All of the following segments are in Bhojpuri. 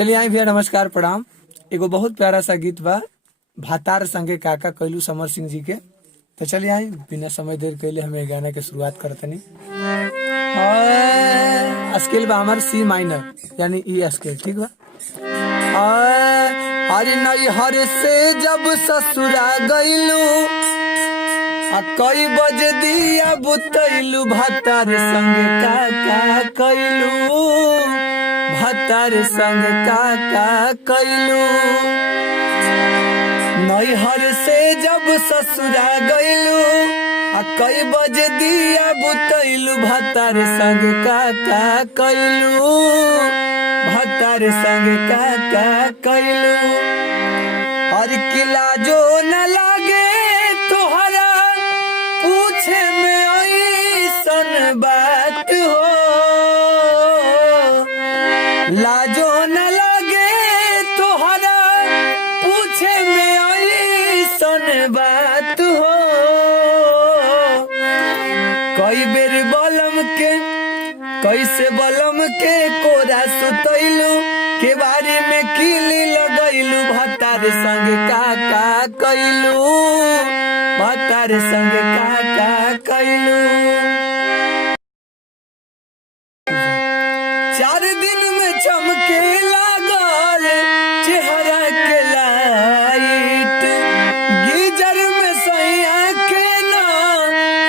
चलिए आई भैया नमस्कार प्रणाम। एगो बहुत प्यारा सा गीत बा भातार संगे काका कैलू समर सिंह जी के। तो चलिए आई बिना समय देर कैले हमें गाना के शुरुआत करतनी। स्केल बा हमार सी माइनर यानी ई स्केल, ठीक बा। अरे नहीं हर से जब ससुरा गईलू कई बज दिया बुतैलू भातार संग काका कैलू भातार संग काका कैलू। नैहर से जब ससुरा गईलू कई बज दिया बुतैलू भातार संग काका कैलू भातार संग काका कैलू। और किला जो न लागे तोहरा पूछे में ऐसन बात हो, लाजो न लागे तोहरा पूछे में ऐसन बात हो। कई बेर बलम के कैसे बलम के कोरा सुतैलू के बारे में कीली लगैलू भातार संग काका कैलू भातार संग काका कैलू। 4 दिन में चमके लागल चेहरा के लाइट, गीजर में सैया के ना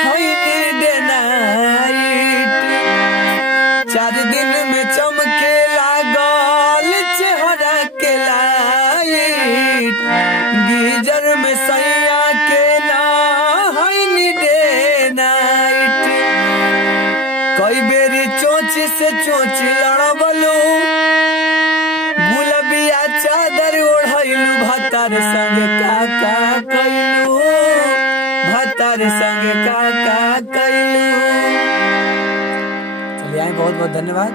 है डे नाइट। 4 दिन में चमके लागल चेहरा के लाइट, गीजर में सैया के ना है डे नाइट। कई बेरी चोंच से चोंच लड़बलू गुलबिया चादर ओढ़ैलू भातार संग काका कैलू भातार संग काका कैलू। चलिए बहुत बहुत धन्यवाद।